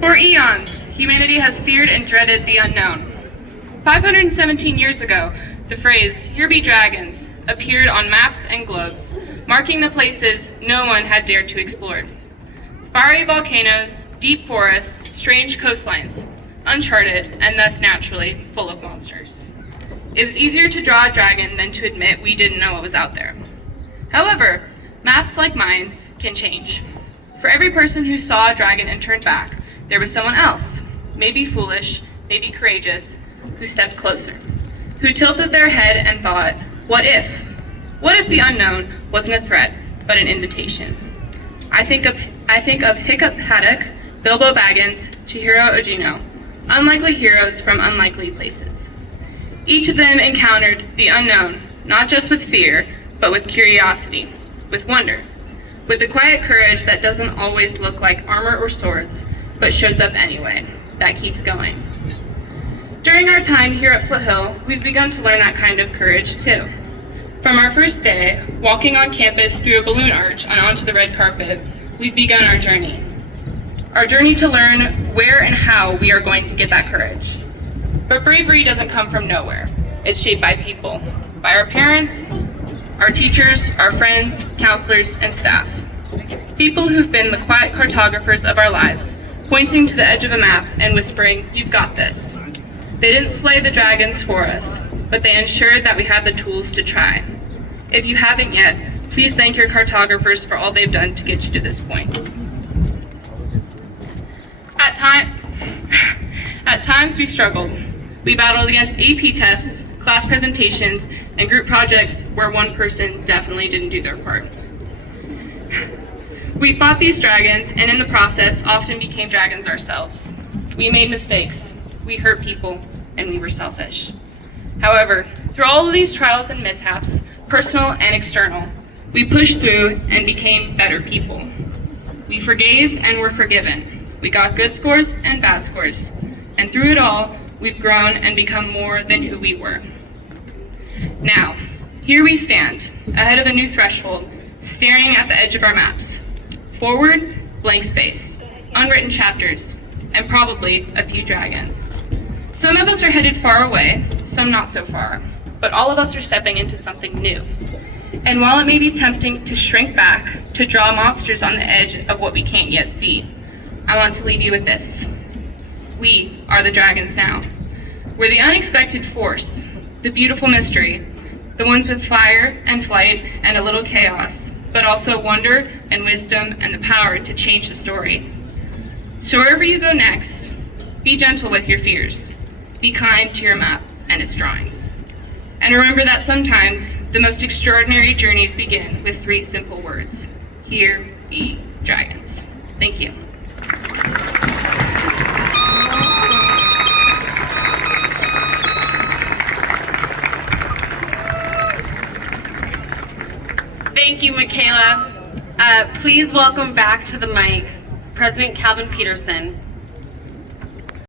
For eons, humanity has feared and dreaded the unknown. 517 years ago, the phrase, "Here be dragons," appeared on maps and globes, marking the places no one had dared to explore. Fiery volcanoes, deep forests, strange coastlines, uncharted and thus naturally full of monsters. It was easier to draw a dragon than to admit we didn't know what was out there. However, maps like minds can change. For every person who saw a dragon and turned back, there was someone else, maybe foolish, maybe courageous, who stepped closer, who tilted their head and thought, what if? What if the unknown wasn't a threat, but an invitation? I think of Hiccup Haddock, Bilbo Baggins, Chihiro Ojino, unlikely heroes from unlikely places. Each of them encountered the unknown, not just with fear, but with curiosity, with wonder, with the quiet courage that doesn't always look like armor or swords, but shows up anyway, that keeps going. During our time here at Foothill, we've begun to learn that kind of courage too. From our first day, walking on campus through a balloon arch and onto the red carpet, we've begun our journey. Our journey to learn where and how we are going to get that courage. But bravery doesn't come from nowhere. It's shaped by people, by our parents, our teachers, our friends, counselors, and staff. People who've been the quiet cartographers of our lives, pointing to the edge of a map and whispering, "You've got this." They didn't slay the dragons for us, but they ensured that we had the tools to try. If you haven't yet, please thank your cartographers for all they've done to get you to this point. At times we struggled. We battled against AP tests, class presentations, and group projects where one person definitely didn't do their part. We fought these dragons, and in the process often became dragons ourselves. We made mistakes, we hurt people, and we were selfish. However, through all of these trials and mishaps, personal and external, we pushed through and became better people. We forgave and were forgiven. We got good scores and bad scores. And through it all, we've grown and become more than who we were. Now, here we stand, ahead of a new threshold, staring at the edge of our maps. Forward, blank space, unwritten chapters, and probably a few dragons. Some of us are headed far away, some not so far, but all of us are stepping into something new. And while it may be tempting to shrink back, to draw monsters on the edge of what we can't yet see, I want to leave you with this. We are the dragons now. We're the unexpected force, the beautiful mystery, the ones with fire and flight and a little chaos, but also wonder and wisdom and the power to change the story. So wherever you go next, be gentle with your fears. Be kind to your map and its drawings. And remember that sometimes the most extraordinary journeys begin with 3 simple words. Here be dragons. Thank you. Thank you, Michaela. Please welcome back to the mic President Calvin Peterson.